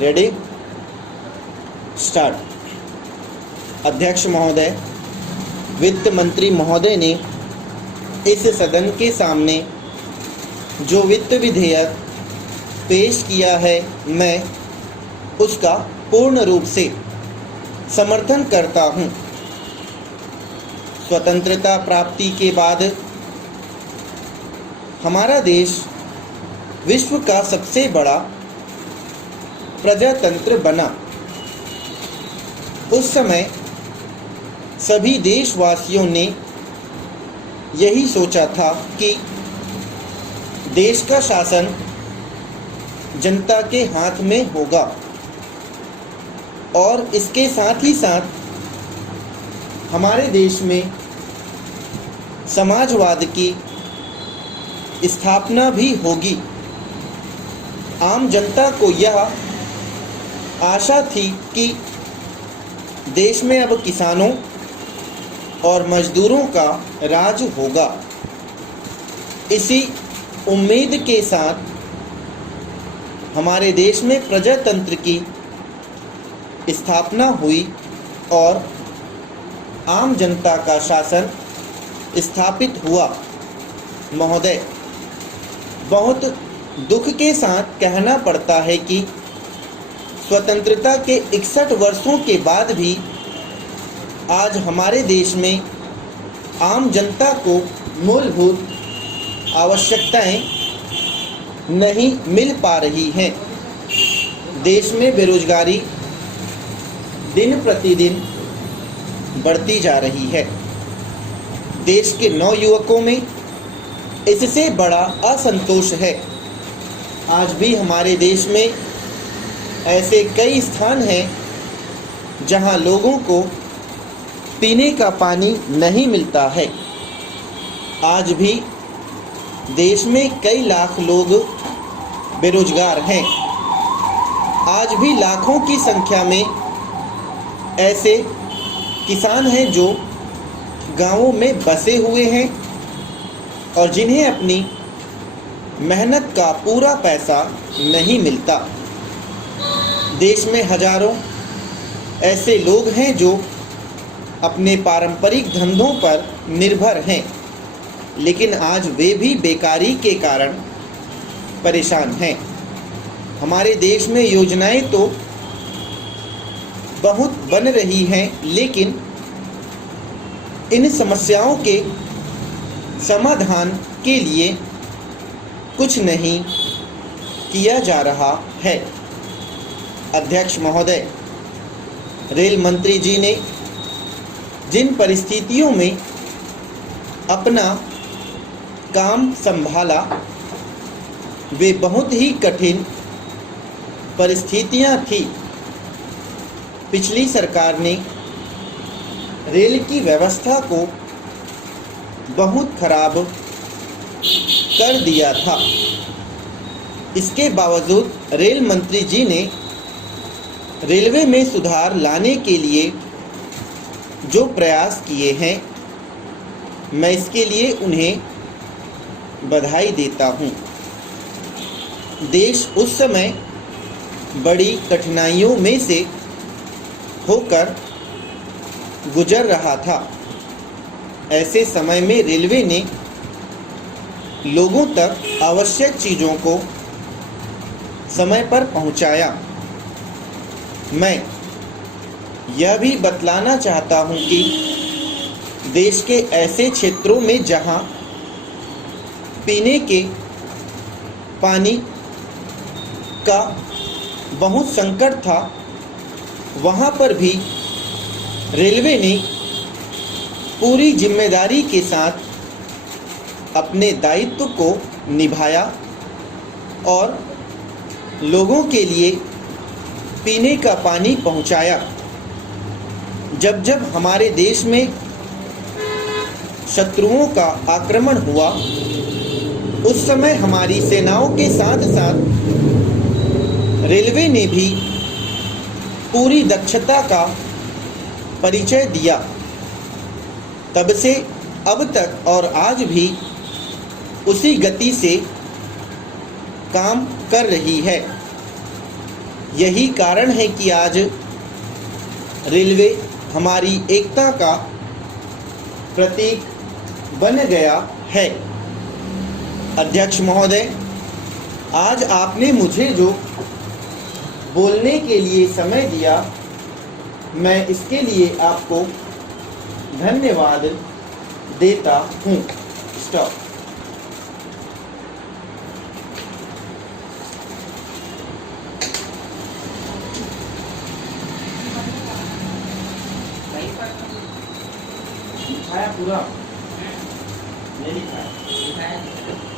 Ready start. अध्यक्ष महोदय, वित्त मंत्री महोदय ने इस सदन के सामने जो वित्त विधेयक पेश किया है, मैं उसका पूर्ण रूप से समर्थन करता हूं। स्वतंत्रता प्राप्ति के बाद हमारा देश विश्व का सबसे बड़ा प्रजातंत्र बना। उस समय सभी देशवासियों ने यही सोचा था कि देश का शासन जनता के हाथ में होगा और इसके साथ ही साथ हमारे देश में समाजवाद की स्थापना भी होगी। आम जनता को यह आशा थी कि देश में अब किसानों और मजदूरों का राज होगा। इसी उम्मीद के साथ हमारे देश में प्रजातंत्र की स्थापना हुई और आम जनता का शासन स्थापित हुआ। महोदय, बहुत दुख के साथ कहना पड़ता है कि स्वतंत्रता के 61 वर्षों के बाद भी आज हमारे देश में आम जनता को मूलभूत आवश्यकताएं नहीं मिल पा रही हैं। देश में बेरोजगारी दिन प्रतिदिन बढ़ती जा रही है। देश के नौयुवकों में इससे बड़ा असंतोष है। आज भी हमारे देश में ऐसे कई स्थान हैं जहां लोगों को पीने का पानी नहीं मिलता है। आज भी देश में कई लाख लोग बेरोजगार हैं। आज भी लाखों की संख्या में ऐसे किसान हैं जो गांवों में बसे हुए हैं और जिन्हें अपनी मेहनत का पूरा पैसा नहीं मिलता। देश में हजारों ऐसे लोग हैं जो अपने पारंपरिक धंधों पर निर्भर हैं, लेकिन आज वे भी बेकारी के कारण परेशान हैं। हमारे देश में योजनाएं तो बहुत बन रही हैं, लेकिन इन समस्याओं के समाधान के लिए कुछ नहीं किया जा रहा है। अध्यक्ष महोदय, रेल मंत्री जी ने जिन परिस्थितियों में अपना काम संभाला, वे बहुत ही कठिन परिस्थितियां थी। पिछली सरकार ने रेल की व्यवस्था को बहुत खराब कर दिया था। इसके बावजूद रेल मंत्री जी ने रेलवे में सुधार लाने के लिए जो प्रयास किए हैं, मैं इसके लिए उन्हें बधाई देता हूं। देश उस समय बड़ी कठिनाइयों में से होकर गुजर रहा था। ऐसे समय में रेलवे ने लोगों तक आवश्यक चीज़ों को समय पर पहुंचाया। मैं यह भी बतलाना चाहता हूं कि देश के ऐसे क्षेत्रों में जहां पीने के पानी का बहुत संकट था, वहां पर भी रेलवे ने पूरी जिम्मेदारी के साथ अपने दायित्व को निभाया और लोगों के लिए पीने का पानी पहुंचाया। जब जब हमारे देश में शत्रुओं का आक्रमण हुआ, उस समय हमारी सेनाओं के साथ साथ रेलवे ने भी पूरी दक्षता का परिचय दिया। तब से अब तक और आज भी उसी गति से काम कर रही है। यही कारण है कि आज रेलवे हमारी एकता का प्रतीक बन गया है। अध्यक्ष महोदय, आज आपने मुझे जो बोलने के लिए समय दिया, मैं इसके लिए आपको धन्यवाद देता हूँ। स्टॉप। लिखाया पूरा? नहीं लिखाया।